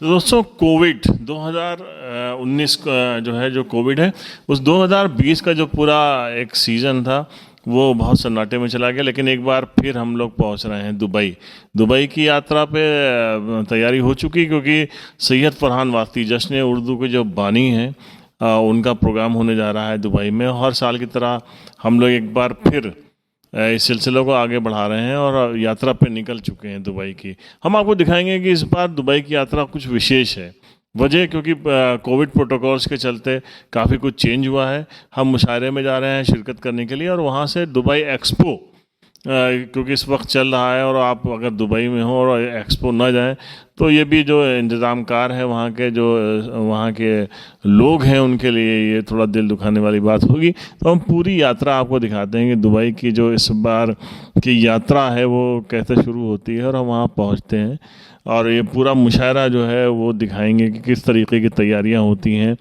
तो दोस्तों कोविड 2019 का जो कोविड है, उस 2020 का जो पूरा एक सीज़न था वो बहुत सन्नाटे में चला गया। लेकिन एक बार फिर हम लोग पहुंच रहे हैं दुबई की यात्रा पे तैयारी हो चुकी, क्योंकि सैयद फरहान वास्ती जश्न उर्दू के जो बानी हैं उनका प्रोग्राम होने जा रहा है दुबई में। हर साल की तरह हम लोग एक बार फिर इस सिलसिले को आगे बढ़ा रहे हैं और यात्रा पे निकल चुके हैं दुबई की। हम आपको दिखाएंगे कि इस बार दुबई की यात्रा कुछ विशेष है। वजह क्योंकि कोविड प्रोटोकॉल्स के चलते काफ़ी कुछ चेंज हुआ है। हम मुशायरे में जा रहे हैं शिरकत करने के लिए, और वहाँ से दुबई एक्सपो क्योंकि इस वक्त चल रहा है, और आप अगर दुबई में हो और एक्सपो ना जाएं तो ये भी जो इंतज़ामकार है वहाँ के लोग हैं उनके लिए ये थोड़ा दिल दुखाने वाली बात होगी। तो हम पूरी यात्रा आपको दिखाते हैं कि दुबई की जो इस बार की यात्रा है वो कैसे शुरू होती है और हम वहाँ पहुँचते हैं, और ये पूरा मुशायरा जो है वो दिखाएंगे कि किस तरीके की तैयारियाँ होती हैं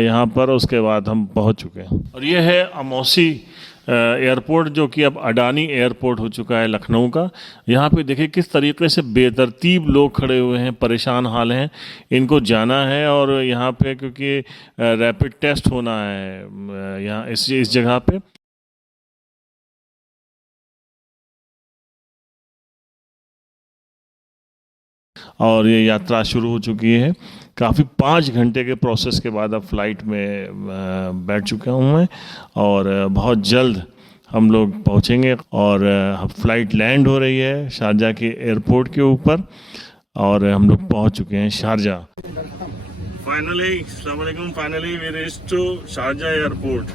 यहाँ पर। उसके बाद हम पहुँच चुके हैं, और ये है अमौसी एयरपोर्ट, जो कि अब अडानी एयरपोर्ट हो चुका है लखनऊ का। यहाँ पे देखिए किस तरीके से बेतरतीब लोग खड़े हुए हैं, परेशान हाल हैं। इनको जाना है, और यहाँ पे क्योंकि रैपिड टेस्ट होना है यहाँ इस जगह पे। और ये यात्रा शुरू हो चुकी है। काफ़ी 5 घंटे के प्रोसेस के बाद अब फ़्लाइट में बैठ चुका हूँ मैं, और बहुत जल्द हम लोग पहुँचेंगे। और फ़्लाइट लैंड हो रही है शारजा के एयरपोर्ट के ऊपर, और हम लोग पहुँच चुके हैं शारजा। फाइनली अस्सलाम वालेकुम, finally we reach to Sharjah airport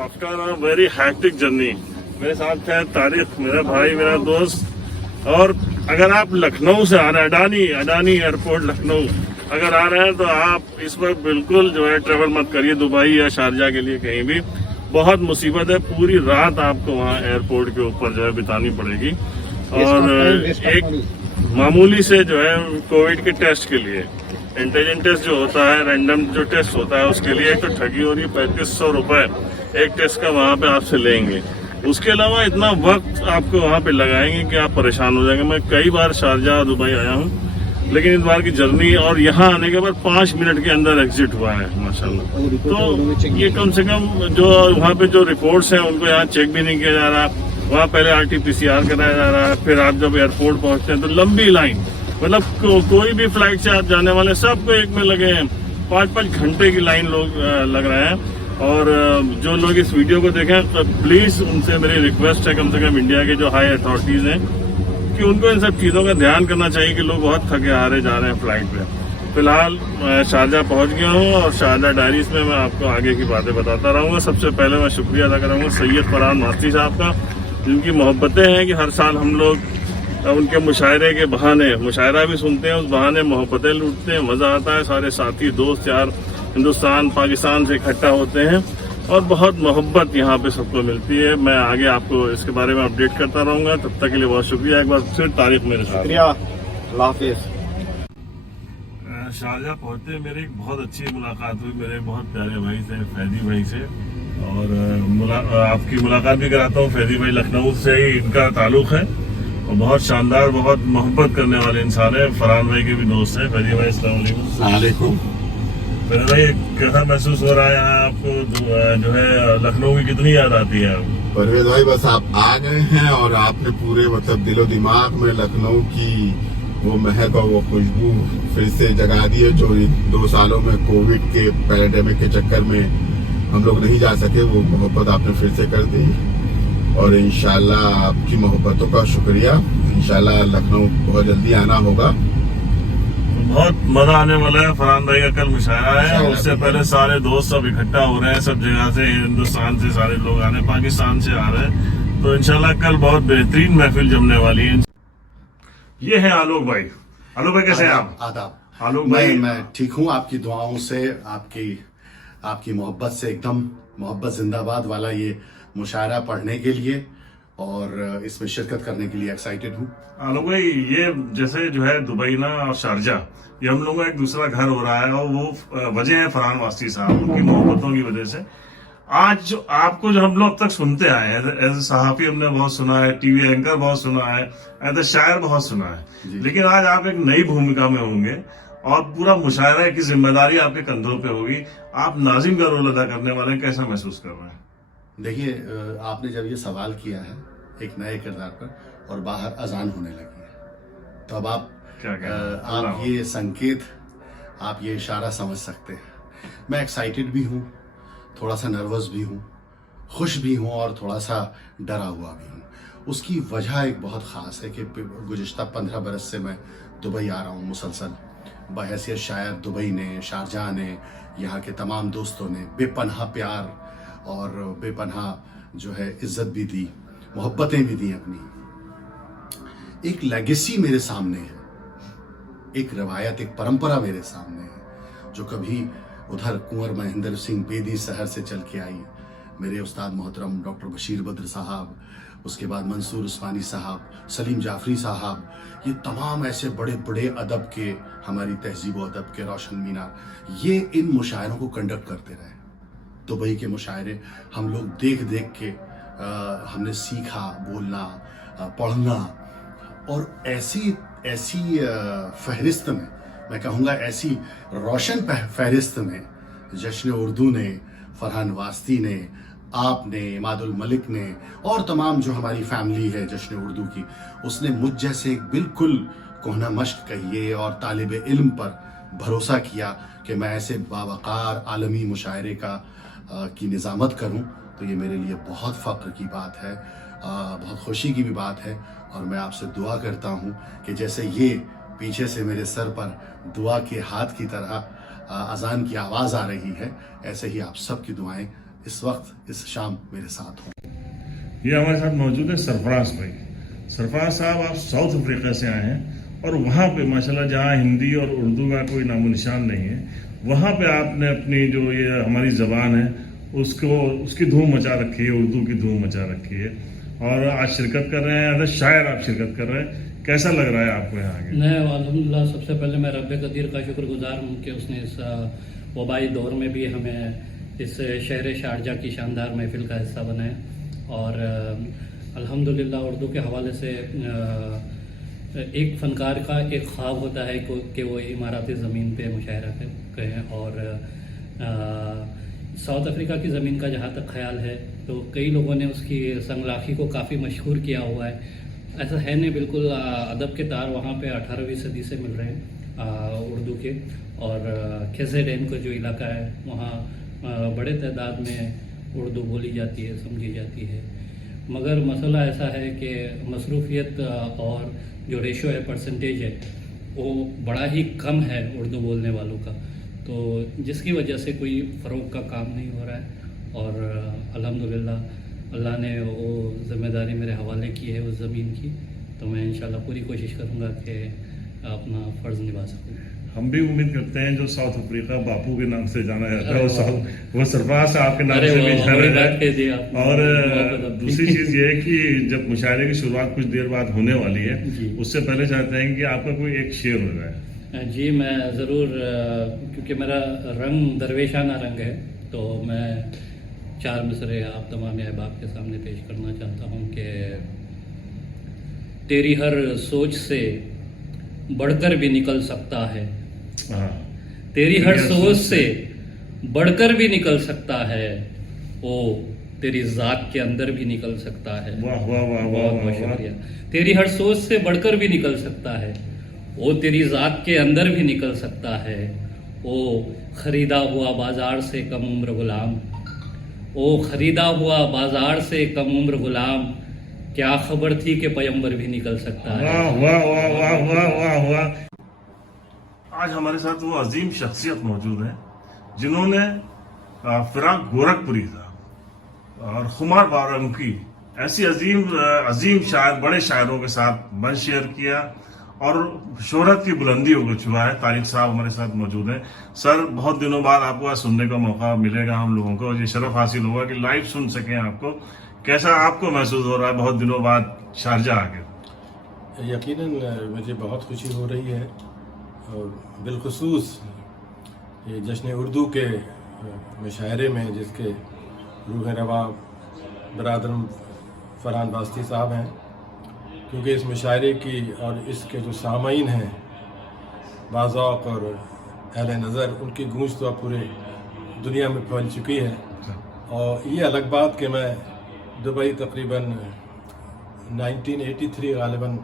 after a very hectic journey. मेरे साथ है तारिक, मेरा भाई, मेरा दोस्त। और अगर आप लखनऊ से आ रहे हैं, अडानी एयरपोर्ट लखनऊ अगर आ रहे हैं, तो आप इस वक्त बिल्कुल जो है ट्रेवल मत करिए दुबई या शारजा के लिए कहीं भी। बहुत मुसीबत है, पूरी रात आपको वहाँ एयरपोर्ट के ऊपर जो है बितानी पड़ेगी। और एक मामूली से जो है कोविड के टेस्ट के लिए, एंटीजन टेस्ट जो होता है, रैंडम जो टेस्ट होता है, उसके लिए एक तो ठगी हो रही है। 3500 रुपये एक टेस्ट का वहाँ पे आपसे लेंगे। उसके अलावा इतना वक्त आपको वहाँ पे लगाएंगे कि आप परेशान हो जाएंगे। मैं कई बार शारजा दुबई आया हूँ, लेकिन इस बार की जर्नी और यहाँ आने के बाद 5 मिनट के अंदर एग्जिट हुआ है माशाल्लाह। तो ये कम से कम जो वहाँ पे जो रिपोर्ट्स हैं उनको यहाँ चेक भी नहीं किया जा रहा। वहाँ पहले RT-PCR कराया जा रहा है, फिर आप जब एयरपोर्ट पहुँचते हैं तो लंबी लाइन, मतलब कोई भी फ्लाइट से आप जाने वाले सबको एक में लगे हैं। 5-5 घंटे की लाइन लोग लग रहे हैं। और जो लोग इस वीडियो को देखें तो प्लीज़ उनसे मेरी रिक्वेस्ट है, कम से कम इंडिया के जो हाई अथॉरिटीज़ हैं, कि उनको इन सब चीज़ों का ध्यान करना चाहिए कि लोग बहुत थके हारे जा रहे हैं फ्लाइट पे। फिलहाल मैं शारजा पहुंच गया हूं, और शारजा डायरीज में मैं आपको आगे की बातें बताता रहूँगा। सबसे पहले मैं शुक्रिया अदा करूँगा सैयद फरहान वास्ती साहब का, जिनकी मोहब्बतें हैं कि हर साल हम लोग उनके मुशायरे के बहाने मुशायरा भी सुनते हैं, उस बहाने मोहब्बतें लूटते हैं, मज़ा आता है। सारे साथी दोस्त यार हिंदुस्तान पाकिस्तान से इकट्ठा होते हैं, और बहुत मोहब्बत यहाँ पे सबको मिलती है। मैं आगे आपको इसके बारे में अपडेट करता रहूँगा। तब तक के लिए बहुत शुक्रिया एक बार फिर। तारीख मेरे साथ। अल्लाह हाफिज़। शारजा पहुँचते मेरी एक बहुत अच्छी मुलाकात हुई मेरे बहुत प्यारे भाई से, फैदी भाई से। और आपकी मुलाकात भी कराता हूँ। फैदी भाई लखनऊ से ही इनका ताल्लुक़ है, और बहुत शानदार, बहुत मोहब्बत करने वाले इंसान है। फरहान भाई के भी दोस्त हैं। फैदी भाई अस्सलाम वालेकुम। मेरे भाई कैसा महसूस हो रहा है यहाँ आपको? जो है लखनऊ की कितनी याद आती है? परवेज भाई बस आप आ गए हैं, और आपने पूरे मतलब दिलो दिमाग में लखनऊ की वो महक और वो खुशबू फिर से जगा दी है, जो 2 सालों में कोविड के पैंडेमिक के चक्कर में हम लोग नहीं जा सके। वो मोहब्बत आपने फिर से कर दी, और इंशाल्लाह आपकी मोहब्बतों का शुक्रिया। इंशाल्लाह लखनऊ बहुत जल्दी आना होगा। बहुत मजा आने वाला है। फरहान भाई का कल मुशायरा है, और उससे पहले सारे दोस्त सब इकट्ठा हो रहे हैं, सब जगह से, हिंदुस्तान से सारे लोग आ रहे हैं, पाकिस्तान से आ रहे हैं। तो इंशाल्लाह कल बहुत बेहतरीन महफिल जमने वाली है। ये है आलोक भाई। आलोक भाई कैसे हैं आप? आदाब। आलोक भाई मैं ठीक हूँ, आपकी दुआओं से, आपकी मोहब्बत से, एकदम मोहब्बत जिंदाबाद वाला ये मुशायरा पढ़ने के लिए और इसमें शिरकत करने के लिए एक्साइटेड हूँ। आलोक भाई, ये जैसे जो है दुबई ना और शारजा, ये हम लोगों का एक दूसरा घर हो रहा है, और वो वजह है फरहान वास्ती साहब, उनकी मोहब्बतों की वजह से। आज जो आपको जो हम लोग अब तक सुनते आए हैं, एज ए सहाफी हमने बहुत सुना है, टीवी एंकर बहुत सुना है, एज ए शायर बहुत सुना है, लेकिन आज आप एक नई भूमिका में होंगे, और पूरा मुशायरा की जिम्मेदारी आपके कंधों पे होगी, आप नाजिम का रोल अदा करने वाले हैं, कैसा महसूस कर रहे हैं? देखिए, आपने जब ये सवाल किया है एक नए किरदार पर और बाहर अजान होने लगी है, तो अब आप क्या आप ये संकेत, आप ये इशारा समझ सकते हैं। मैं एक्साइटेड भी हूँ, थोड़ा सा नर्वस भी हूँ, खुश भी हूँ और थोड़ा सा डरा हुआ भी हूँ। उसकी वजह एक बहुत ख़ास है कि गुज़िश्ता 15 बरस से मैं दुबई आ रहा हूँ मुसलसल। बहैसियत शायर दुबई ने, शारजाह ने, यहाँ के तमाम दोस्तों ने बेपनाह प्यार और बेपनाह जो है इज्जत भी दी, मोहब्बतें भी दी अपनी। एक लेगेसी मेरे सामने है, एक रवायत, एक परंपरा मेरे सामने है जो कभी उधर कुंवर महेंद्र सिंह बेदी शहर से चल के आई, मेरे उस्ताद मोहतरम डॉक्टर बशीर बद्र साहब, उसके बाद मंसूर उस्मानी साहब, सलीम जाफरी साहब, ये तमाम ऐसे बड़े बड़े अदब के, हमारी तहजीब व अदब के रोशन मीनार, ये इन मुशायरों को कंडक्ट करते रहे। दुबई के मुशायरे हम लोग देख देख के हमने सीखा बोलना, पढ़ना, और ऐसी फहरिस्त में, मैं कहूँगा ऐसी रोशन फहरिस्त में जश्न उर्दू ने, फरहान वास्ती ने, आपने, इमादुल मलिक ने और तमाम जो हमारी फैमिली है जश्न उर्दू की, उसने मुझ जैसे एक बिल्कुल कोहना मश्क कहिए और तालिब इल्म पर भरोसा किया कि मैं ऐसे बावकार आलमी मुशायरे की निज़ामत करूं, तो ये मेरे लिए बहुत फ़ख्र की बात है, बहुत खुशी की भी बात है। और मैं आपसे दुआ करता हूं कि जैसे ये पीछे से मेरे सर पर दुआ के हाथ की तरह अजान की आवाज़ आ रही है, ऐसे ही आप सब की दुआएं इस वक्त इस शाम मेरे साथ हों। ये हमारे साथ मौजूद है सरफराज भाई। सरफराज साहब, आप साउथ अफ्रीका से आए हैं और वहाँ पे माशाल्लाह जहाँ हिंदी और उर्दू का कोई नामो निशान नहीं है, वहाँ पे आपने अपनी जो ये हमारी ज़बान है उसकी धूम मचा रखी है, उर्दू की धूम मचा रखी है, और आज शिरकत कर रहे हैं, अदर शायर आप शिरकत कर रहे हैं, कैसा लग रहा है आपको यहाँ आके? मैं अल्हम्दुलिल्लाह, सबसे पहले मैं रब कदीर का शुक्रगुजार हूँ कि उसने इस वबाई दौर में भी हमें इस शहर शारजाह की शानदार महफिल का हिस्सा बनाया। और अल्हम्दुलिल्लाह उर्दू के हवाले से एक फ़नकार का एक ख्वाब होता है कि वो इमाराती ज़मीन पे मुशायरा करें, और साउथ अफ्रीका की ज़मीन का जहाँ तक ख्याल है तो कई लोगों ने उसकी संगलाखी को काफ़ी मशहूर किया हुआ है। ऐसा है नहीं, बिल्कुल अदब के तार वहाँ पे 18वीं सदी से मिल रहे हैं उर्दू के। और KZN का जो इलाका है वहाँ बड़े तादाद में उर्दू बोली जाती है, समझी जाती है। मगर मसला ऐसा है कि मसरूफियत और जो रेशो है, परसेंटेज है, वो बड़ा ही कम है उर्दू बोलने वालों का, तो जिसकी वजह से कोई फ़रोग का काम नहीं हो रहा है। और अल्हम्दुलिल्लाह अल्लाह ने वो ज़िम्मेदारी मेरे हवाले की है उस ज़मीन की, तो मैं इंशाल्लाह पूरी कोशिश करूँगा कि अपना फ़र्ज़ निभा सकूँ। हम भी उम्मीद करते हैं जो साउथ अफ्रीका बापू के नाम से जाना जाता है वो सरफराज साहब के नाम से भी जाना जाए। और दूसरी चीज़ ये है कि जब मुशायरे की शुरुआत कुछ देर बाद होने वाली है, उससे पहले चाहते हैं कि आपका कोई एक शेर हो जाए। जी मैं ज़रूर, क्योंकि मेरा रंग दरवेशाना रंग है, तो मैं 4 मिसरे आप तमाम अहबाब के सामने पेश करना चाहता हूँ कि तेरी हर सोच से बढ़कर भी निकल सकता है, तेरी हर सोच से बढ़कर भी निकल सकता है, वो तेरी ज़ात के अंदर भी निकल सकता है। वाह वाह वाह वाह, बहुत शुक्रिया। तेरी हर सोच से बढ़कर भी निकल सकता है, वो तेरी ज़ात के अंदर भी निकल सकता है। वो खरीदा हुआ बाजार से कम उम्र गुलाम, वो खरीदा हुआ बाजार से कम उम्र गुलाम, क्या खबर थी कि पैगंबर भी निकल सकता है। वाह वाह वाह वाह वाह वाह वाह। आज हमारे साथ वो अजीम शख्सियत मौजूद है जिन्होंने फिराक गोरखपुरी था और खुमार बारामुखी, ऐसी अजीम शायर, बड़े शायरों के साथ मंच शेयर किया और शोहरत की बुलंदियों को छुआ है। तारिक साहब हमारे साथ मौजूद हैं। सर, बहुत दिनों बाद आपको आज सुनने का मौका मिलेगा हम लोगों को, और ये शरफ हासिल होगा कि लाइव सुन सकें आपको। कैसा आपको महसूस हो रहा है बहुत दिनों बाद शारजाह आके? यकीनन मुझे बहुत खुशी हो रही है, और बिलखुसूस ये जश्न उर्दू के मुशायरे में जिसके रूह रवा बरादर फरहान वास्ती साहब हैं, क्योंकि इस मुशायरे की और इसके जो सामईन हैं बाज़ौक़ और अहले नज़र, उनकी गूंज तो अब पूरे दुनिया में फैल चुकी है। और ये अलग बात कि मैं दुबई तकरीबन 1983 गालिबन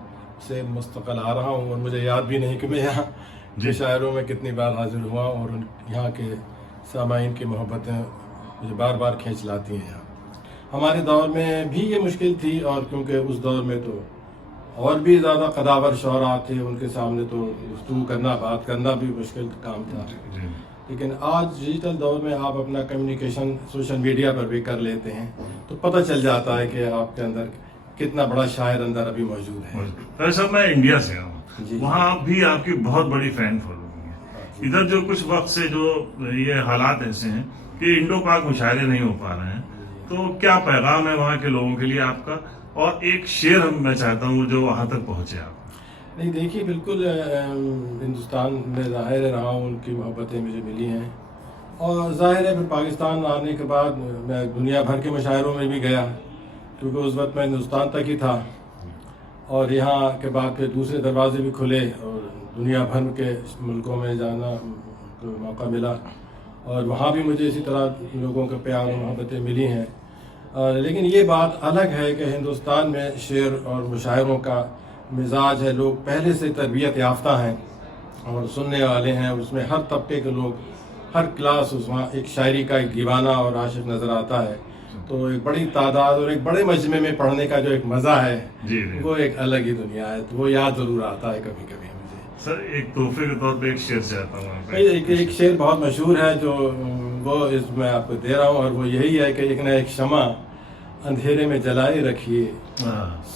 से मुस्तक़ल आ रहा हूँ, और मुझे याद भी नहीं कि मैं यहाँ के शायरों में कितनी बार हाजिर हुआ, और यहाँ के सामाइन की मोहब्बतें मुझे बार बार खींच लाती हैं। यहाँ हमारे दौर में भी ये मुश्किल थी, और क्योंकि उस दौर में तो और भी ज़्यादा कदावर शौरा थे, उनके सामने तो गुफ्तगू करना, बात करना भी मुश्किल काम था। लेकिन आज डिजिटल दौर में आप अपना कम्युनिकेशन सोशल मीडिया पर भी कर लेते हैं, तो पता चल जाता है कि आपके अंदर कितना बड़ा शायर अंदर अभी मौजूद है। तो सर मैं इंडिया से जी। हूँ, वहाँ भी आपकी बहुत बड़ी फैन फॉलोइंग है। इधर जो कुछ वक्त से जो ये हालात ऐसे हैं कि इंडो पाक मुशायरे नहीं हो पा रहे हैं, तो क्या पैगाम है वहाँ के लोगों के लिए आपका, और एक शेर मैं चाहता हूँ जो वहाँ तक पहुँचे आप। नहीं देखिए, बिल्कुल हिंदुस्तान में ज़ाहिर रहा हूँ, उनकी मोहब्बतें मुझे मिली हैं, और ज़ाहिर है फिर पाकिस्तान आने के बाद मैं दुनिया भर के मुशायरों में भी गया, क्योंकि उस वक्त मैं हिंदुस्तान तक ही था, और यहाँ के बाद फिर दूसरे दरवाजे भी खुले और दुनिया भर के मुल्कों में जाना को मौका मिला, और वहाँ भी मुझे इसी तरह लोगों के प्यार और मोहब्बतें मिली हैं। लेकिन ये बात अलग है कि हिंदुस्तान में शेर और मुशायरों का मिजाज है, लोग पहले से तरबियत याफ्ता हैं और सुनने वाले हैं, उसमें हर तबके के लोग, हर क्लास उसमें एक शायरी का एक दीवाना और आशिक नज़र आता है। तो एक बड़ी तादाद और एक बड़े मजमे में पढ़ने का जो एक मज़ा है जी। वो एक अलग ही दुनिया है, तो वो याद ज़रूर आता है कभी कभी मुझे। सर एक तोहफे के तौर पे एक शेर चाहता हूँ आप। एक शेर बहुत मशहूर है जो वो मैं आपको दे रहा हूँ, और वो यही है कि एक न एक शमा अंधेरे में जलाए रखिए,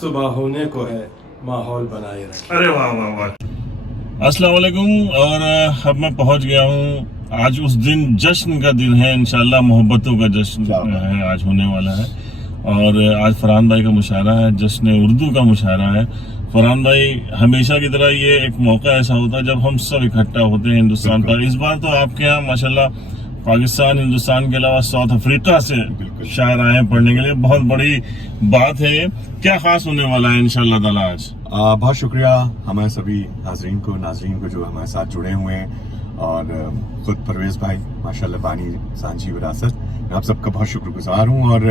सुबह होने को है माहौल बनाए रखिए। अरे वाह वाह वाह। अस्सलाम वालेकुम। और अब मैं पहुंच गया हूँ, आज उस दिन जश्न का दिन है, इंशाल्लाह मोहब्बतों का जश्न है आज होने वाला है। और आज फरहान भाई का मुशायरा है, जश्न उर्दू का मुशायरा है। फरहान भाई, हमेशा की तरह ये एक मौका ऐसा होता है जब हम सब इकट्ठा होते हैं हिंदुस्तान पर। इस बार तो आपके यहाँ माशाल्लाह पाकिस्तान, हिंदुस्तान के अलावा साउथ अफ्रीका से शायर आए हैं पढ़ने के लिए, बहुत बड़ी बात है। क्या खास होने वाला है इंशाल्लाह ताला आज? बहुत शुक्रिया हमारे सभी हाजरीन को, नाजरीन को जो हमारे साथ जुड़े हुए हैं, और खुद परवेज़ भाई माशाल्लाह बानी सांची विरासत, मैं आप सबका बहुत शुक्रगुजार हूँ। और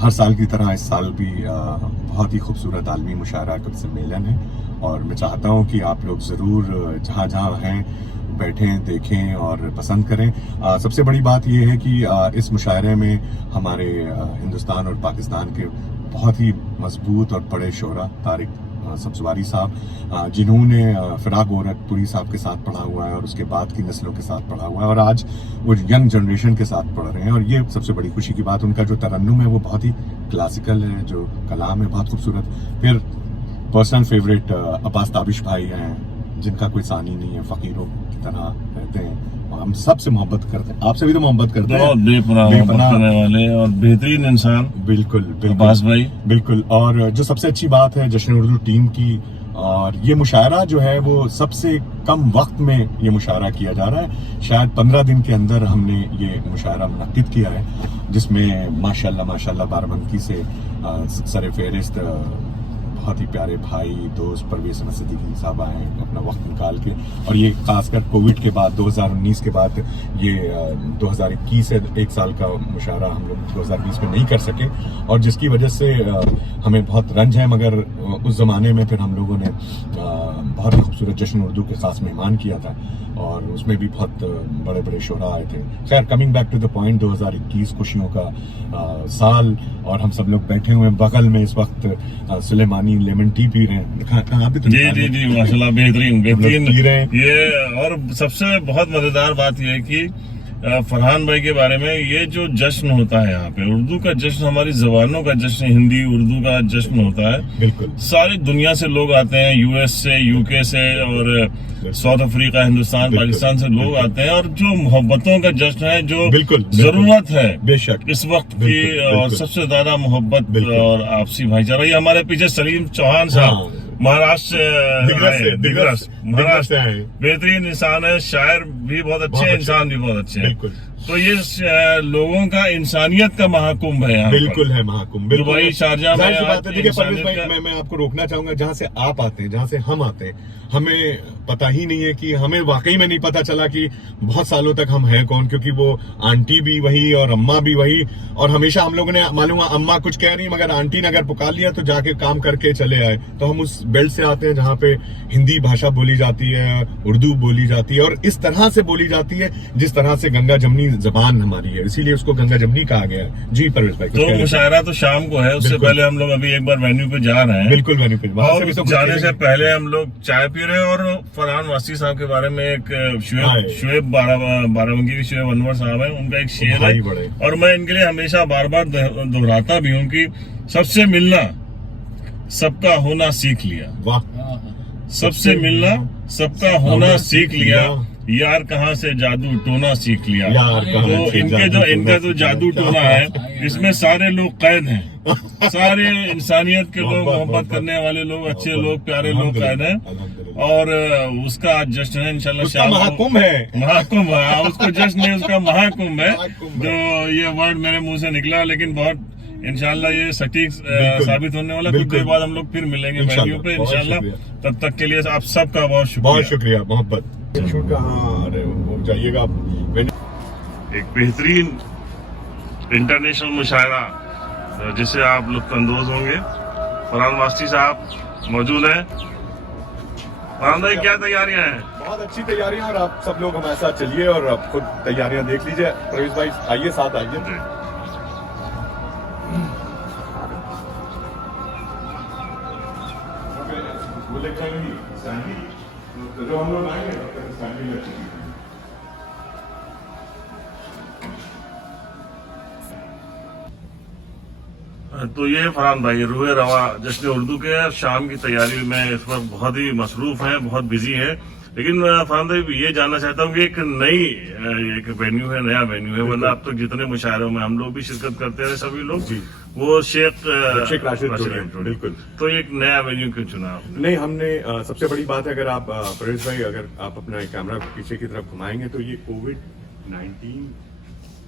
हर साल की तरह इस साल भी बहुत ही खूबसूरत आलमी मुशायरा का सम्मेलन है, और मैं चाहता हूँ कि आप लोग ज़रूर जहाँ जहाँ हैं बैठें, देखें और पसंद करें। सबसे बड़ी बात यह है कि इस मुशायरे में हमारे हिंदुस्तान और पाकिस्तान के बहुत ही मजबूत और बड़े शोरा, तारिक सब्जवारी साहब, जिन्होंने फिराक गोरखपुरी साहब के साथ पढ़ा हुआ है और उसके बाद की नस्लों के साथ पढ़ा हुआ है, और आज वो यंग जनरेशन के साथ पढ़ रहे हैं। और ये सबसे बड़ी खुशी की बात, उनका जो तरन्नुम है वो बहुत ही क्लासिकल है, जो कलाम है बहुत खूबसूरत। फिर पर्सनल फेवरेट अब्बास ताबिश भाई हैं, जिनका कोई सानी नहीं है, फ़कीरों की तरह रहते हैं, हम सबसे मोहब्बत करते हैं, आपसे भी तो मोहब्बत करते हैं, बेपनाह करने वाले और बेहतरीन इंसान। बिल्कुल अब्बास भाई, बिल्कुल। और जो सबसे अच्छी बात है जश्न उर्दू टीम की, और ये मुशायरा जो है वो सबसे कम वक्त में ये मुशायरा किया जा रहा है। शायद 15 दिन के अंदर हमने ये मुशायरा मुनक्किद किया है, जिसमें माशाल्लाह बाराबंकी से सर फहरिस्त बहुत ही प्यारे भाई दोस्त परवेज़ सिद्दीकी साहब आए अपना वक्त निकाल के। और ये खासकर कोविड के बाद 2019 के बाद ये 2021 से एक साल का मुशायरा हम लोग 2020 में नहीं कर सके, और जिसकी वजह से हमें बहुत रंज है। मगर उस ज़माने में फिर हम लोगों ने बहुत ही खूबसूरत जश्न उर्दू के ख़ास मेहमान किया था, और उसमें भी बहुत बड़े बड़े शोरा आए थे। खैर, coming back to the point, 2021 खुशियों का साल, और हम सब लोग बैठे हुए बगल में इस वक्त सुलेमानी लेमन टी पी रहे हैं। कहाँ पे? जी माशाल्लाह, बेहतरीन पी रहे हैं ये। और सबसे बहुत मजेदार बात यह है कि फरहान भाई के बारे में, ये जो जश्न होता है यहाँ पे, उर्दू का जश्न, हमारी जबानों का जश्न, हिंदी उर्दू का जश्न होता है। बिल्कुल, सारी दुनिया से लोग आते हैं, यूएस से, यूके से, और साउथ अफ्रीका, हिंदुस्तान, पाकिस्तान से लोग आते हैं। और जो मोहब्बतों का जश्न है, जो जरूरत है बेशक इस वक्त की, और सबसे ज्यादा मोहब्बत और आपसी भाईचारा, ये हमारे पीछे सलीम चौहान साहब महाराष्ट्र महाराष्ट्र बेहतरीन इंसान है, शायर भी बहुत अच्छे हैं, इंसान भी बहुत अच्छे हैं। तो ये लोगों का इंसानियत का महाकुंभ है यहाँ। बिल्कुल है महाकुंभ। दुबई, शारजाह में। देखिए परवेज़ भाई, मैं आपको रोकना चाहूंगा, जहाँ से आप आते हैं, जहाँ से हम आते हैं, हमें पता ही नहीं है कि हमें वाकई में नहीं पता चला कि बहुत सालों तक हम हैं कौन, क्योंकि वो आंटी भी वही और अम्मा भी वही, और हमेशा हम लोगों ने मालूम अम्मा कुछ कह रही मगर आंटी ने अगर पुकार लिया तो जाके काम करके चले आए। तो हम उस बेल्ट से आते हैं जहाँ पे हिंदी भाषा बोली जाती है, उर्दू बोली जाती है, और इस तरह से बोली जाती है जिस तरह से गंगा जमनी जबान हमारी है, इसीलिए उसको गंगा जमनी कहा गया है। जी परवेश भाई। तो मुशायरा तो शाम को है, उससे पहले हम लोग अभी एक बार वेन्यू पे जा रहे हैं। बिल्कुल वेन्यू पे और जाने से पहले हम लोग चाय पी रहे हैं और फरहान वासी साहब के बारे में एक शुएब बाराबंकी के शुएब अनवर साहब है, उनका एक शेर है और मैं इनके लिए हमेशा बार बार दोहराता भी हूँ कि सबसे मिलना सबका होना सीख लिया। वाह। सबसे मिलना सबका होना सीख लिया, यार कहाँ से जादू टोना सीख लिया। तो इनका जो जादू टोना है इसमें सारे लोग कैद हैं, सारे इंसानियत के लोग, मोहब्बत करने वाले लोग, अच्छे लोग, प्यारे लोग कैद हैं, और उसका आज जश्न है इंशाल्लाह। शाम महाकुंभ है, महाकुंभ है, उसको जश्न है, उसका महाकुंभ है। जो ये वर्ड मेरे मुंह से निकला, लेकिन बहुत इंशाल्लाह ये सटीक साबित होने वाला। कुछ देर बाद हम लोग फिर मिलेंगे वेन्यू पे इंशाल्लाह। तब तक के लिए आप सबका बहुत शुक्रिया, मोहब्बत। जाइएगा एक बेहतरीन इंटरनेशनल मुशायरा जिसे आप लुत्फानंदोज होंगे। फरहान वासी साहब मौजूद हैं। फरहान भाई क्या तैयारियां हैं? बहुत अच्छी तैयारियां, और आप सब लोग हमारे साथ चलिए और आप खुद तैयारियां देख लीजिए। प्रवेश भाई आइए, साथ आइए। जो हम लोग आएंगे तो ये फरहान भाई रूह रवा जश्न उर्दू के शाम की तैयारी में इस वक्त बहुत ही मसरूफ हैं, बहुत बिजी हैं। लेकिन फरहान भाई ये जानना चाहता हूँ कि एक नई एक वेन्यू है, नया वेन्यू है, वरना अब तक जितने मुशायरों में हम लोग भी शिरकत करते रहे सभी लोग, वो शेख राशिद बिल्कुल। तो एक नया वेन्यू क्यों चुना आपने? नहीं, हमने सबसे बड़ी बात है, अगर आप प्रवेश भाई अगर आप अपना कैमरा पीछे की तरफ घुमाएंगे तो ये कोविड-19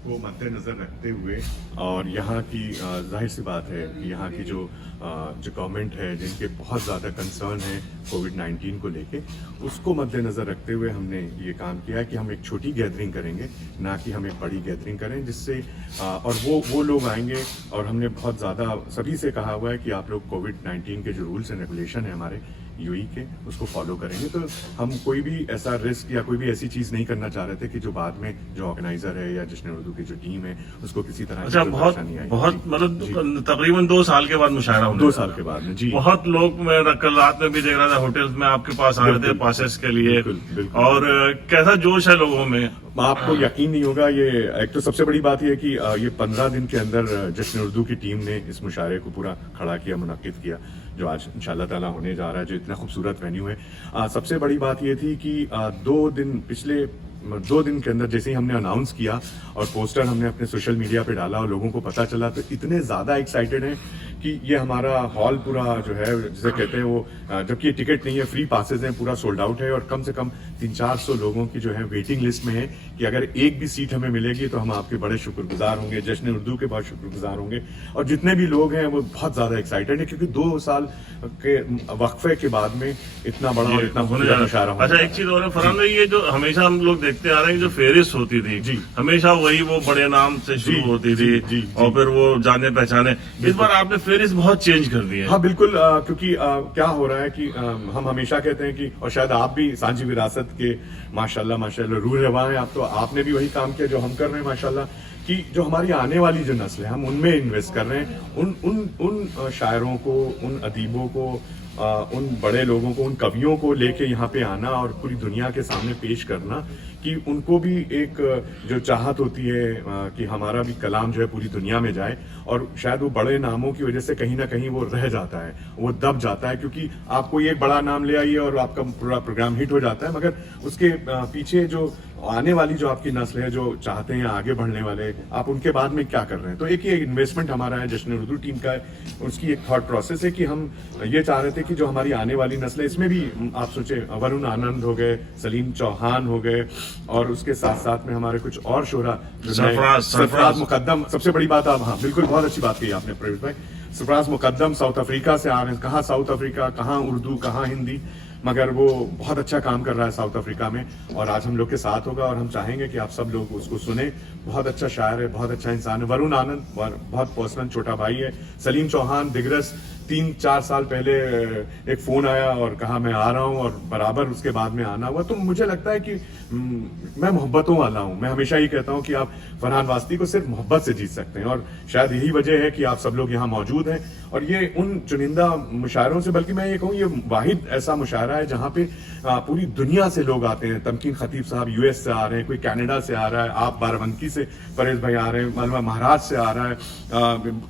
को मद्देनजर रखते हुए, और यहाँ की जाहिर सी बात है कि यहाँ की जो गवर्नमेंट है, जिनके बहुत ज़्यादा कंसर्न है कोविड-19 को लेके, उसको मद्देनजर रखते हुए हमने ये काम किया है कि हम एक छोटी गैदरिंग करेंगे, ना कि हम एक बड़ी गैदरिंग करें, जिससे और वो लोग आएंगे। और हमने बहुत ज़्यादा सभी से कहा हुआ है कि आप लोग कोविड-19 के जो रूल्स एंड रेगुलेशन है हमारे यूई के, उसको फॉलो करेंगे। तो हम कोई भी ऐसा रिस्क या कोई भी ऐसी चीज नहीं करना चाह रहे थे कि जो बाद में जो ऑर्गेनाइजर है या जश्न उर्दू की जो टीम है उसको किसी तरह अच्छा, बहुत मतलब तकरीबन 2 साल के बाद मुशायरा होने 2 साल के बाद में जी। बहुत लोग, मैं कल रात में भी देख रहा था होटल्स में आपके पास आ रहे थे पासेस के लिए। बिल्कुल। और कैसा जोश है लोगों में, आपको यकीन नहीं होगा। ये एक तो सबसे बड़ी बात यह कि ये 15 दिन के अंदर जश्न उर्दू की टीम ने इस मुशायरे को पूरा खड़ा किया, मुनक्किद किया, जो आज इंशाल्लाह ताला होने जा रहा है, जो इतना खूबसूरत वेन्यू है। सबसे बड़ी बात ये थी कि पिछले 2 दिन के अंदर जैसे ही हमने अनाउंस किया और पोस्टर हमने अपने सोशल मीडिया पे डाला और लोगों को पता चला, तो इतने ज़्यादा एक्साइटेड हैं कि ये हमारा हॉल पूरा जो है, जिसे कहते हैं वो, जबकि ये टिकट नहीं है, फ्री पासेज हैं, पूरा सोल्ड आउट है, और कम से कम 300-400 लोगों की जो है वेटिंग लिस्ट में है कि अगर एक भी सीट हमें मिलेगी तो हम आपके बड़े शुक्रगुजार होंगे, जश्न उर्दू के बहुत शुक्रगुजार होंगे। और जितने भी लोग हैं वो बहुत ज़्यादा एक्साइटेड है, क्योंकि 2 साल के वक्फे के बाद में इतना बड़ा और इतना मुशायरा। अच्छा, एक चीज और है फरहान भाई, ये जो हमेशा हम लोग देखते आ रहे हैं, जो फेरिस्त होती थी जी, हमेशा वही वो बड़े नाम से शुरू होती थी और फिर वो जाने पहचाने। इस बार आपने फेरिस्त बहुत चेंज कर दी है। हाँ बिल्कुल, क्योंकि क्या हो रहा है कि हम हमेशा कहते हैं कि, और शायद आप भी सांझी विरासत के माशाल्लाह रूह रवा हैं आप, तो आपने भी वही काम किया जो हम कर रहे हैं माशाल्लाह, कि जो हमारी आने वाली जो नस्ल है हम उनमें इन्वेस्ट कर रहे हैं। उन शायरों को, उन अदीबों को, उन बड़े लोगों को, उन कवियों को लेके यहाँ पे आना और पूरी दुनिया के सामने पेश करना, कि उनको भी एक जो चाहत होती है कि हमारा भी कलाम जो है पूरी दुनिया में जाए। और शायद वो बड़े नामों की वजह से कहीं ना कहीं वो रह जाता है, वो दब जाता है, क्योंकि आप कोई एक बड़ा नाम ले आइए और आपका पूरा प्रोग्राम हिट हो जाता है, मगर उसके पीछे जो आने वाली जो आपकी नस्ल है, जो चाहते हैं आगे बढ़ने वाले, आप उनके बाद में क्या कर रहे हैं। तो एक ये इन्वेस्टमेंट हमारा है, जश्न उर्दू टीम का है, उसकी एक थॉट प्रोसेस है कि हम ये चाह रहे थे कि जो हमारी आने वाली नस्ल है, इसमें भी आप सोचे वरुण आनंद हो गए, सलीम चौहान हो गए, और उसके साथ साथ में हमारे कुछ और शोरा, सरफराज मुकद्दम, सबसे बड़ी बात आप, हाँ बिल्कुल बहुत अच्छी बात कही आपने प्रवीण भाई, सरफराज मुकद्दम साउथ अफ्रीका से आ रहे हैं। कहाँ साउथ अफ्रीका, कहाँ उर्दू, कहाँ हिंदी, मगर वो बहुत अच्छा काम कर रहा है साउथ अफ्रीका में और आज हम लोग के साथ होगा और हम चाहेंगे कि आप सब लोग उसको सुने। बहुत अच्छा शायर है, बहुत अच्छा इंसान है। वरुण आनंद बहुत पर्सनल छोटा भाई है। सलीम चौहान दिग्रस 3-4 साल पहले एक फोन आया और कहा मैं आ रहा हूँ और बराबर उसके बाद में आना हुआ। तो मुझे लगता है कि मैं मोहब्बतों वाला हूँ। मैं हमेशा ही कहता हूँ कि आप फरहान वास्ती को सिर्फ मोहब्बत से जीत सकते हैं और शायद यही वजह है कि आप सब लोग यहाँ मौजूद हैं। और ये उन चुनिंदा मुशायरों से, बल्कि मैं ये कहूँ ये वाहिद ऐसा मुशायरा है जहाँ पे पूरी दुनिया से लोग आते हैं। तमकीन खतीब साहब यूएस से आ रहे हैं, कोई कनाडा से आ रहा है, आप बाराबंकी से परेश भाई आ रहे हैं, मालवा महाराज से आ रहा है,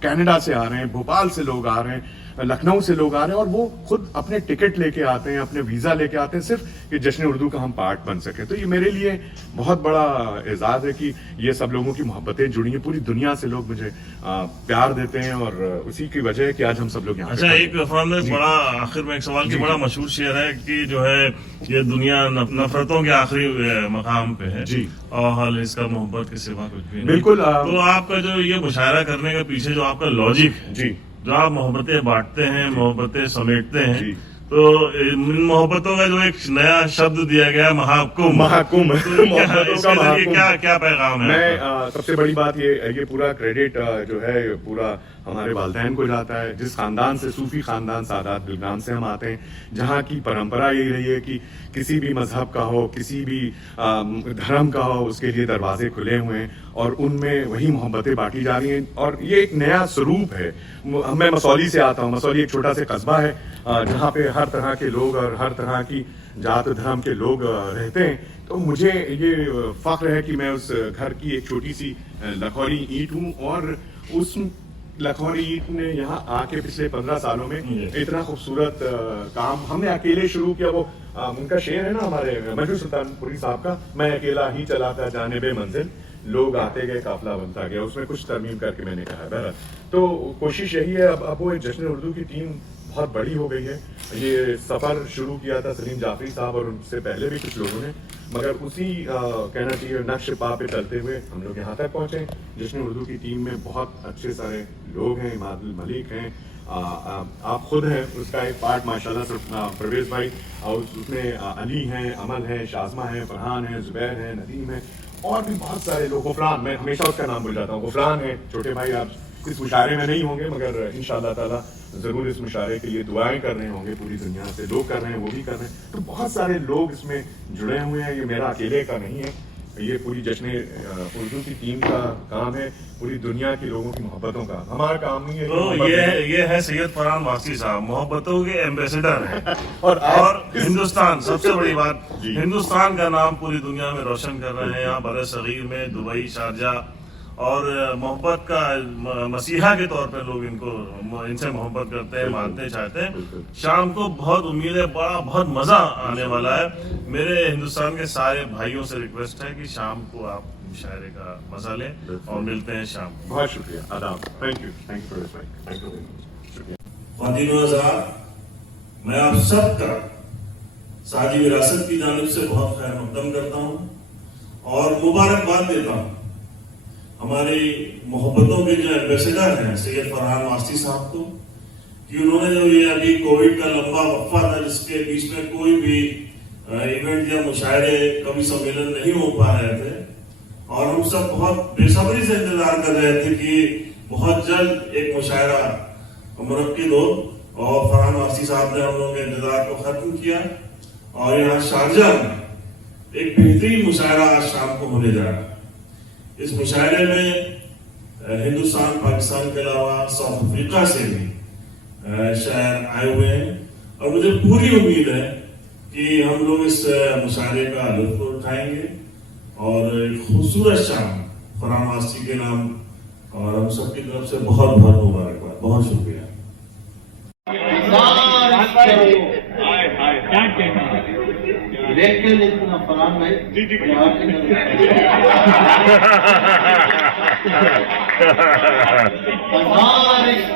कनाडा से आ रहे हैं, भोपाल से लोग आ रहे हैं, लखनऊ से लोग आ रहे हैं और वो खुद अपने टिकट लेके आते हैं, अपने वीजा लेके आते हैं सिर्फ कि जश्न उर्दू का हम पार्ट बन सके। तो ये मेरे लिए बहुत बड़ा एजाज है कि ये सब लोगों की मोहब्बतें जुड़ी हैं। पूरी दुनिया से लोग मुझे प्यार देते हैं और उसी की वजह है कि आज हम सब लोग यहाँ अच्छा, एक फरहान भाई बड़ा आखिर में एक सवाल की बड़ा मशहूर शेर है कि जो है ये दुनिया नफरतों के आखिरी मकाम पे है जी। और हाल इसका मोहब्बत के सिवा कुछ भी नहीं। बिल्कुल तो आपका जो ये मुशायरा करने के पीछे जो आपका लॉजिक है, जी, जो आप मोहब्बतें बांटते हैं, मोहब्बतें समेटते हैं, जी। तो इन मोहब्बतों का जो एक नया शब्द दिया गया महाकुंभ, महाकुंभ, तो मोहब्बतों इसके का जरिए महाकुंभ। क्या क्या पैगाम है मैं आपका? सबसे बड़ी बात ये पूरा क्रेडिट जो है पूरा हमारे वालिदैन को जाता है। जिस खानदान से, सूफी खानदान सादात बिलगाम से हम आते हैं, जहाँ की परंपरा यही रही है कि किसी भी मजहब का हो, किसी भी धर्म का हो, उसके लिए दरवाजे खुले हुए हैं और उनमें वही मोहब्बतें बांटी जा रही हैं। और ये एक नया स्वरूप है। मैं मसौली से आता हूँ। मसौली एक छोटा सा कस्बा है जहाँ पे हर तरह के लोग और हर तरह की जात धर्म के लोग रहते हैं। तो मुझे ये फख्र है कि मैं उस घर की एक छोटी सी लखौरी ईंट हूँ और उस लखौरी ईंट ने यहाँ आके पिछले 15 सालों में इतना खूबसूरत काम हमने अकेले शुरू किया। वो उनका शेर है ना हमारे मजहूर सुल्तानपुरी साहब का, मैं अकेला ही चलाता जाने बे मंजिल, लोग आते गए काफिला बनता गया। उसमें कुछ तरमीम करके मैंने कहा बहरहाल। तो कोशिश यही है। अब वो जश्न उर्दू की टीम बहुत बड़ी हो गई है। ये सफर शुरू किया था सलीम जाफरी साहब और उनसे पहले भी कुछ लोगों ने, मगर उसी कहना चाहिए नक्श पा पे चलते हुए हम लोग यहाँ तक पहुंचे। जश्न उर्दू की टीम में बहुत अच्छे सारे लोग हैं। इमादुल मलिक हैं, आप खुद हैं उसका एक पार्ट माशाल्लाह से, परवेज भाई, और उसमें अली हैं, अमल हैं, शाज़मा हैं, फरहान हैं, जुबैर हैं, नदीम हैं और भी बहुत सारे लोग। गुफरान, मैं हमेशा उसका नाम भूल जाता हूँ, गुफरान है। छोटे भाई आप इस मुशायरे में नहीं होंगे मगर इंशाअल्लाह ताला जरूर इस मुशायरे के लिए दुआएं कर रहे होंगे। पूरी दुनिया से लोग कर रहे हैं, वो भी कर रहे हैं। तो बहुत सारे लोग इसमें जुड़े हुए हैं। ये मेरा अकेले का नहीं है, ये पूरी जश्न उर्दू की टीम का काम है, पूरी दुनिया के लोगों की मोहब्बतों का। हमारा काम नहीं है। तो ये है सैयद फरहान वास्ती साहब, मोहब्बतों के एम्बेसडर हैं और हिंदुस्तान, सबसे बड़ी बात, जी। हिंदुस्तान का नाम पूरी दुनिया में रोशन कर रहे हैं। यहाँ बड़े सगीर में, दुबई, शारजा और मोहब्बत का मसीहा के तौर पर लोग इनसे मोहब्बत करते हैं, मानते चाहते हैं। शाम को बहुत उम्मीद है, बहुत मजा आने वाला है। मेरे हिंदुस्तान के सारे भाइयों से रिक्वेस्ट है कि शाम को आप मुशायरे का मजा लें और मिलते हैं शाम को। बहुत शुक्रिया, आदाब, thank you for this, thank you very much, शुक्रिया। ख्वातीन व हज़रात, मैं आप सबका साजी विरासत की जानिब से बहुत खैर मकदम करता हूँ और मुबारकबाद देता हूँ हमारी मोहब्बतों के जो एम्बेसडर हैं सैयद फरहान वास्ती साहब को, कि उन्होंने जो ये अभी कोविड का लंबा वक्फा था जिसके बीच में कोई भी इवेंट या मुशायरे, कवि सम्मेलन नहीं हो पा रहे थे और हम सब बहुत बेसब्री से इंतजार कर रहे थे कि बहुत जल्द एक मुशायरा मुनक्किद हो और फरहान वास्ती साहब ने हम लोगों के इंतजार को खत्म किया और यहाँ शारजा में एक बेहतरीन मुशायरा आज शाम को होने जा रहा है। इस मुशायरे में हिंदुस्तान, पाकिस्तान के अलावा साउथ अफ्रीका से भी शायर आए हुए हैं और मुझे पूरी उम्मीद है कि हम लोग इस मुशायरे का लुत्फ उठाएंगे और एक खूबसूरत शाम फरहान वास्ती के नाम और हम सबकी तरफ से बहुत बहुत मुबारकबाद, बहुत शुक्रिया। लेकिन इतना फरहान भाई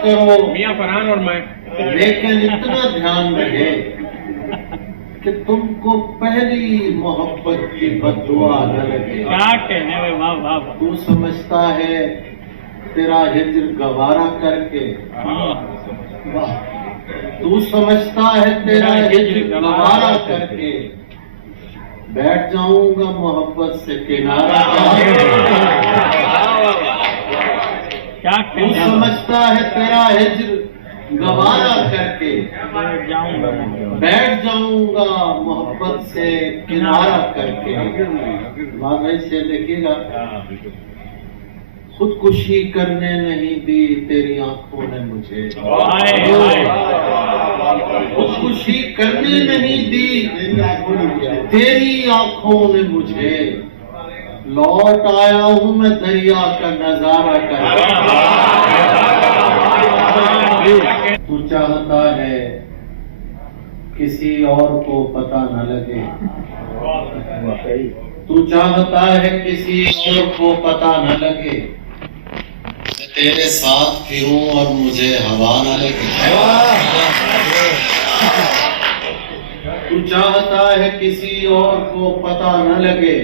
करो मियां फरहान और मैं, लेकिन इतना ध्यान रहे कि तुमको पहली मोहब्बत की बद्दुआ न लगे। क्या कहने में, वाह वाह। तू समझता है तेरा हिज्र गवारा करके, वाह, तू समझता है तेरा हिज्र गवारा करके बैठ जाऊंगा मोहब्बत से किनारा क्या तू कहने समझता है तेरा हिज्र गवारा करके बैठ जाऊंगा मोहब्बत से किनारा करके। भाई से देखिएगा, खुदकुशी करने नहीं दी तेरी आंखों ने मुझे, खुदकुशी करने नहीं दी तेरी आंखों ने मुझे। लौट आया हूं मैं दरिया का नजारा कर। तू चाहता है किसी और को पता न लगे, तू चाहता है किसी और को पता न लगे, मैं तेरे साथ फिरूं और मुझे हवा न लगे। तू चाहता है किसी और को पता न लगे,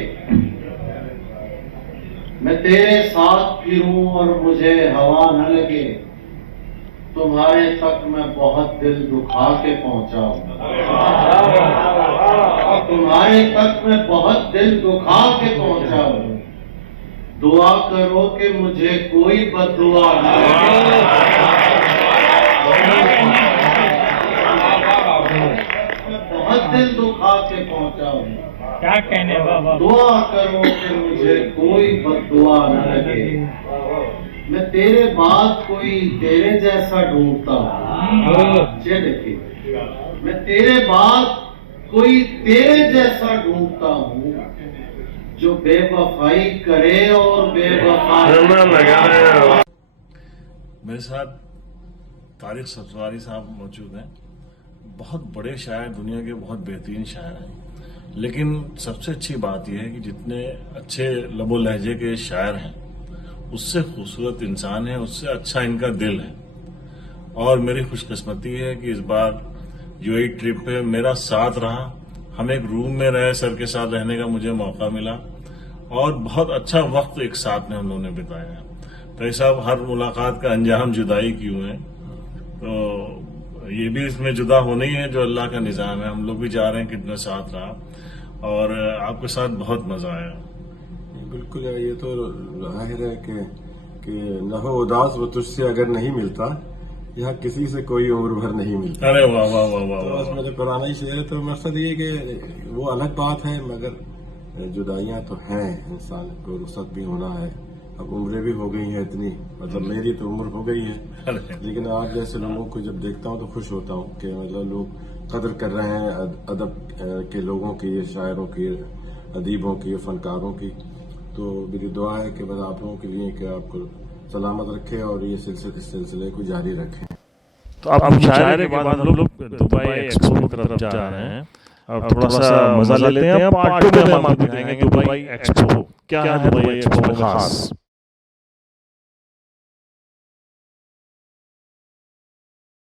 मैं तेरे साथ फिरूं और मुझे हवा न लगे। तुम्हारे तक मैं बहुत दिल दुखा के पहुंचा हूं, तुम्हारे तक मैं बहुत दिल दुखा के पहुंचा हूं। दुआ करो कि मुझे कोई बद्दुआ न लगे। मैं बहुत दिल दुखा के पहुंचा हूं, क्या कहने बाबा। दुआ करो कि मुझे कोई बद्दुआ न लगे। मैं तेरे बाद कोई तेरे जैसा ढूंढता हूँ। ये देखिए, मैं तेरे बाद कोई तेरे जैसा ढूंढता हूँ जो बेवफाई करे और बेवफाई। मेरे साथ तारिक सफारी साहब मौजूद हैं। बहुत बड़े शायर, दुनिया के बहुत बेहतरीन शायर हैं, लेकिन सबसे अच्छी बात यह है कि जितने अच्छे लबो लहजे के शायर हैं उससे खूबसूरत इंसान है, उससे अच्छा इनका दिल है। और मेरी खुशकिस्मती है कि इस बार यूएई ट्रिप पे मेरा साथ रहा। हम एक रूम में रहे, सर के साथ रहने का मुझे मौका मिला और बहुत अच्छा वक्त एक साथ में हम लोगों ने बिताया। तो साहब, हर मुलाकात का अंजाम जुदाई क्यों है, तो ये भी इसमें जुदा होना ही है जो अल्लाह का निज़ाम है। हम लोग भी जा रहे हैं, कितना साथ रहा और आपके साथ बहुत मजा आया। बिल्कुल, ये तो जाहिर है कि लहो उदास वो तुझसे अगर नहीं मिलता, यहाँ किसी से कोई उम्र भर नहीं मिलता। अरे वाह वाह वाह वाह तो वाह। उसमें तो पुराना ही शेर है। तो मकसद ये कि वो अलग बात है, मगर जुदाइयाँ तो हैं, इंसान को रुखसत भी होना है। अब उम्रें भी हो गई हैं इतनी, मतलब मेरी तो उम्र हो गई है, लेकिन आप जैसे लोगों को जब देखता हूँ तो खुश होता हूँ कि मतलब लोग कदर कर रहे हैं अदब के लोगों की, शायरों की, अदीबों की, फनकारों की। तो मेरी दुआ है कि बस आप लोगों के लिए कि आपको सलामत रखे और ये सिलसिले को जारी रखें। तो अब मुशायरे के बाद हम लोग दुबई एक्सपो की तरफ जा रहे हैं। अब थोड़ा सा मजा लेते हैं। पार्ट 2 में हम आपको दिखाएंगे दुबई एक्सपो क्या है, दुबई एक्सपो खास।